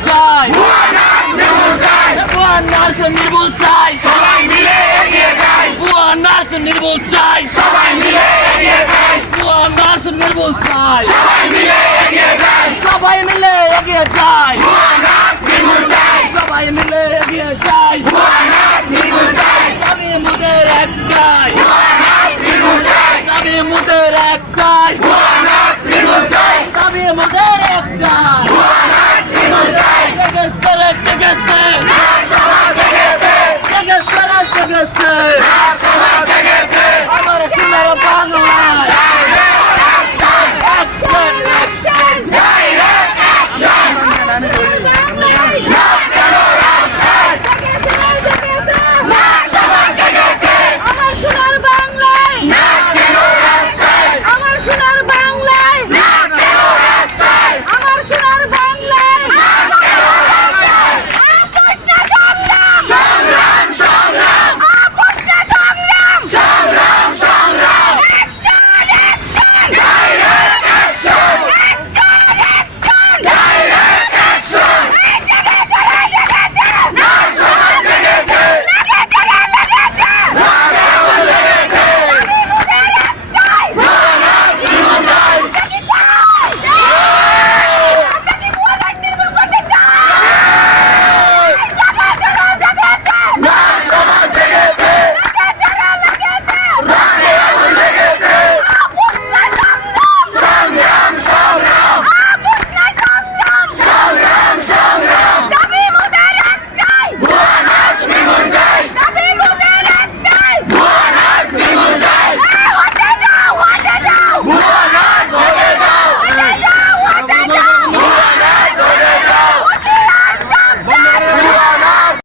যাই ভুয়া নার্স নির্মূল চাই সবাই মিলে এগিয়ে যাই ভুয়া নার্স নির্মূল চাই সবাই মিলে এগিয়ে যাই ভুয়া নার্স নির্মূল চাই সবাই মিলে এগিয়ে যাই সবাই মিলে এগিয়ে যাই ভুয়া নার্স নির্মূল চাই সবাই মিলে এগিয়ে যাই ভুয়া নার্স নির্মূল চাই দাবি মোদের একটাই ভুয়া নার্স নির্মূল চাই দাবি মোদের একটাই ভুয়া নার্স নির্মূল চাই দাবি মোদের একটাই ভুয়া নার্স নির্মূল চাই জেগেছে রে জেগেছে নার্স সমাজ জেগেছে জেগেছে রে জেগেছে নার্স সমাজ জেগেছে আমার সোনার বাংলায়